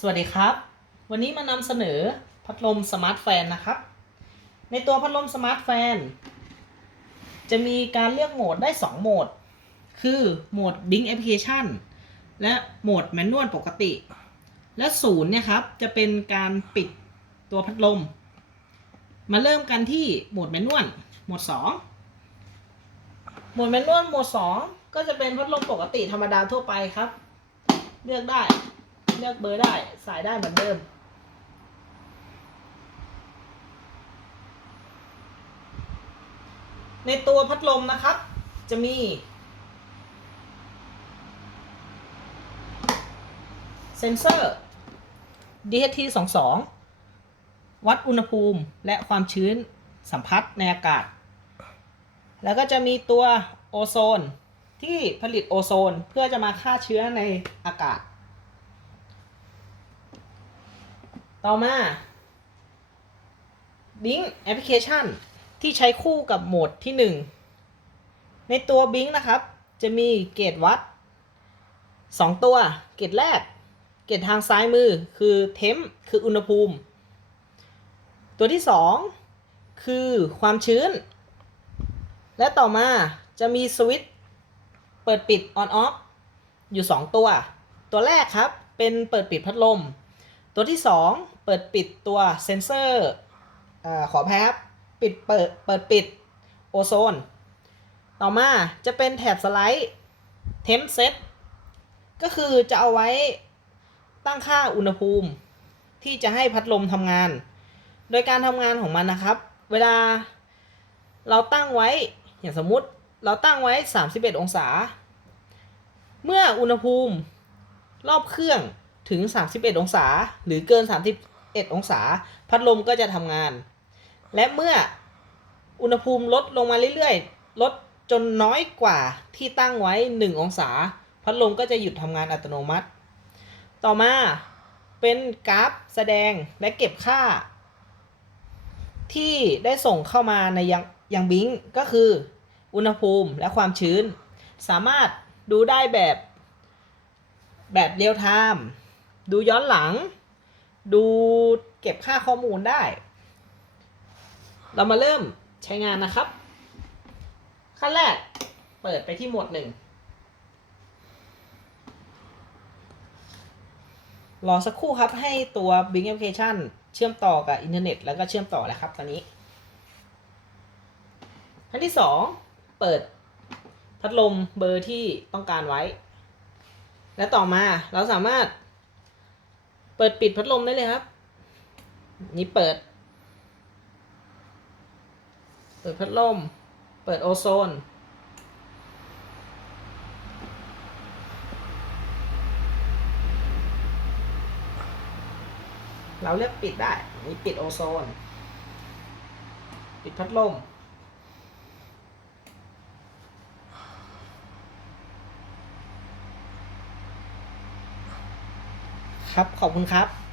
สวัสดีครับ วันนี้มานำเสนอพัดลมสมาร์ทแฟนนะครับ ในตัวพัดลมสมาร์ทแฟน จะมีการเลือกโหมดได้ 2 โหมด คือโหมด Bing Application และโหมดแมนนวลปกติ และศูนย์เนี่ยครับ จะเป็นการปิดตัวพัดลม มาเริ่มกันที่โหมดแมนนวลโหมด 2 โหมดแมนนวลโหมด 2 ก็จะเป็นพัดลมปกติธรรมดาทั่วไปครับ เลือกได้ เลือกเบอร์ได้สายได้เหมือนเดิม ในตัวพัดลมนะครับ จะมี เซนเซอร์ DHT 22 วัดอุณหภูมิและความชื้นสัมผัสในอากาศ แล้วก็จะมีตัวโอโซนที่ผลิตโอโซนเพื่อจะมาฆ่าเชื้อในอากาศ ต่อมา Bing Application ที่ใช้คู่กับโหมดที่ 1 ในตัว Bing นะครับ จะมีเกจวัด 2 ตัว เกจแรก เกจทางซ้ายมือคือเทมคืออุณหภูมิ ตัวที่ 2 คือความชื้น และต่อมาจะมีสวิตช์เปิดปิด on off อยู่ 2 ตัว ตัวแรกครับเป็นเปิดปิดพัดลม ตัวที่ 2 เปิดปิดตัวเซนเซอร์อขอแพ้ครับปิดเปิดเปิดปิดโอโซน ต่อมาจะเป็นแถบสไลด์เทมเซตก็คือจะเอาไว้ตั้งค่าอุณหภูมิที่จะให้พัดลมทำงาน โดยการทำงานของมันนะครับ เวลาเราตั้งไว้อย่างสมมุติเราตั้งไว้ 31 องศา เมื่ออุณหภูมิรอบเครื่อง ถึง 31 องศา หรือเกิน 31 องศา พัดลมก็จะทำงาน และเมื่ออุณหภูมิลดลงมาเรื่อยๆ ลดจนน้อยกว่าที่ตั้งไว้ 1 องศา พัดลมก็จะหยุดทำงานอัตโนมัติ ต่อมาเป็นกราฟแสดงและเก็บค่า ที่ได้ส่งเข้ามาในยังยังบิงก็คือ อุณหภูมิและความชื้น สามารถดูได้แบบแบบเรียลไทม์ ดูย้อนหลัง ดูเก็บค่าข้อมูลได้ เรามาเริ่มใช้งานนะครับ ขั้นแรกเปิดไปที่หมดหนึ่งรอสักครู่ครับให้ตัว Bing Application เชื่อมต่อกับอินเทอร์เน็ตแล้วก็เชื่อมต่อแล้วครับตอนนี้ขั้นที่สองเปิดพัดลมเบอร์ที่ต้องการไว้ และต่อมาเราสามารถ เปิดปิดพัดลมได้เลยครับ นี่เปิด เปิดพัดลม เปิดโอโซน เราเลือกปิดได้ นี่ปิดโอโซน ปิดพัดลม ครับ ขอบคุณครับ